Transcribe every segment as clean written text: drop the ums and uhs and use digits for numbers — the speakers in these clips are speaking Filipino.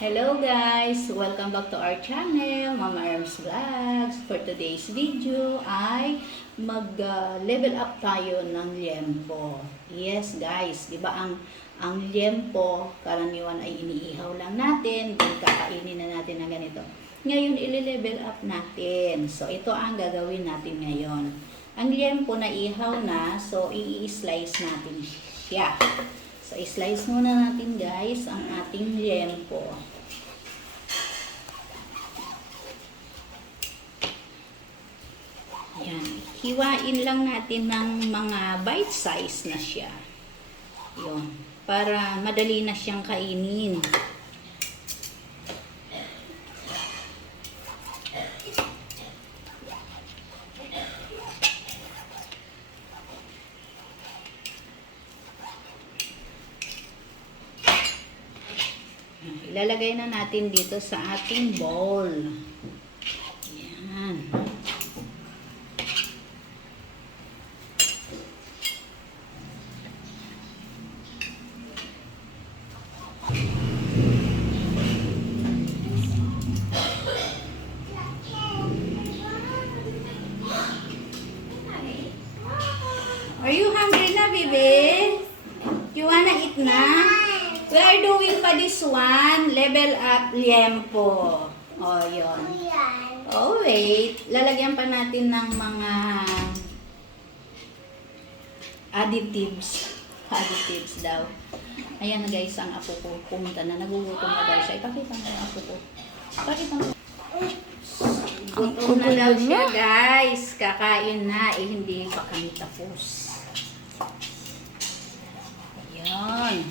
Hello guys! Welcome back to our channel, Mama Erms Vlogs. For today's video ay mag-level up tayo ng liempo. Yes guys, di ba ang liempo, karaniwan ay iniihaw lang natin, then kakainin na natin na ganito. Ngayon, i-level up natin. So, ito ang gagawin natin ngayon. Ang liempo na ihaw na, so i-slice natin siya. So, i-slice muna natin guys ang ating liempo. Yan. Hiwain lang natin ng mga bite size na siya. Yun. Para madali na siyang kainin. Ilalagay na natin dito sa ating bowl. Yan. Are you hungry na, baby? You wanna eat na? We are doing pa this one, level up liempo. Oh, yun. Oh, wait. Lalagyan pa natin ng mga additives. Additives daw. Ayan na guys, ang apo ko. Pumunta na. Nagugutom na daw siya. Ipakita mo yung apo ko. Ipakita mo. Gutom na daw siya guys. Kakain na. Eh, hindi pa kami tapos. Ayan.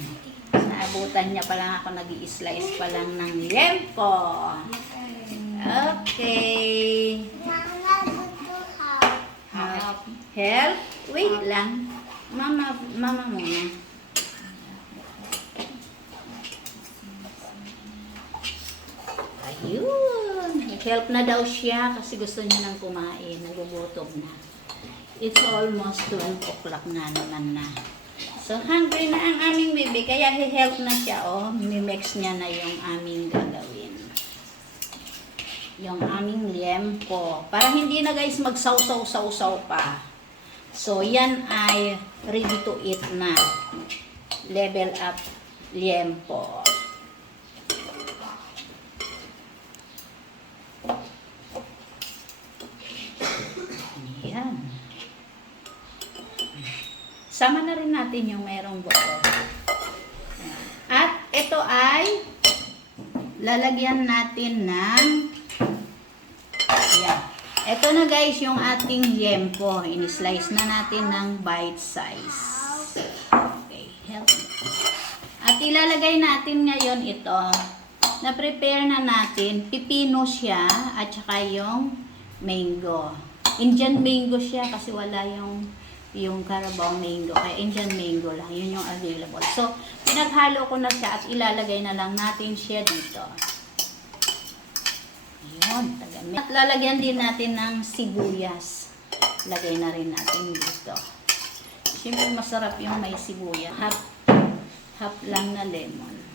Naabutan niya pa lang ako, nag-i-slice pa lang ng liempo. Okay. Help? Wait lang. Mama muna. Ayun. Help na daw siya kasi gusto niya nang kumain. Nagugutom na. It's almost 12 o'clock na naman na. So, hungry na ang aming baby, kaya he-help na siya, oh. Mimix niya na yung aming gagawin. Yung aming liempo. Para hindi na guys magsaw-saw pa. So, yan ay ready to eat na. Level up liempo. Yan. Sama na rin natin yung merong buto. At ito ay lalagyan natin ng yan. Ito na guys yung ating liempo. In-slice na natin ng bite size. Okay, help me. At ilalagay natin ngayon ito. Na-prepare na natin. Pipino siya at saka yung mango. Indian mango siya kasi wala yung Carabao mango, kaya Indian mango lang, yun yung available. So, pinaghalo ko na siya at ilalagay na lang natin siya dito. Yun, tagamit. At lalagyan din natin ng sibuyas. Lagay na rin natin dito. Siyempre masarap yung may sibuyas. Half lang na lemon.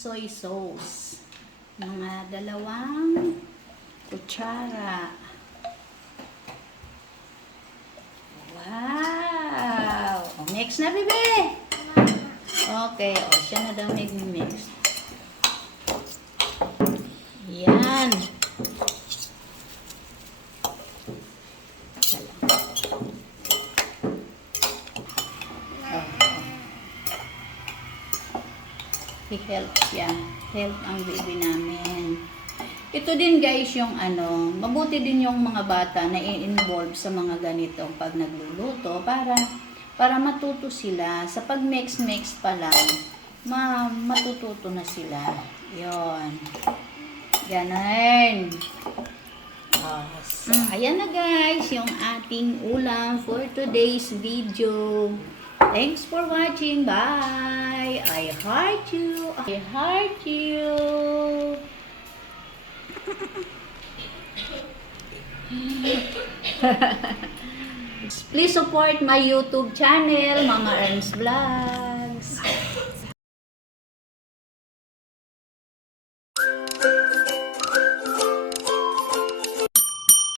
Soy sauce. Mga 2 kutsara. Wow! O, mix na, bebe! Okay. O, siya na daw mag-mix. Yan. I-help siya. Help ang baby namin. Ito din guys yung mabuti din yung mga bata na i-involve sa mga ganitong pag nagluluto para matuto sila. Sa pag mix pa lang, matututo na sila. Yon. Ganun. So, ayan na guys, yung ating ulam for today's video. Thanks for watching. Bye. I heart you. I heart you. Please support my YouTube channel, Mama Ern's Vlogs.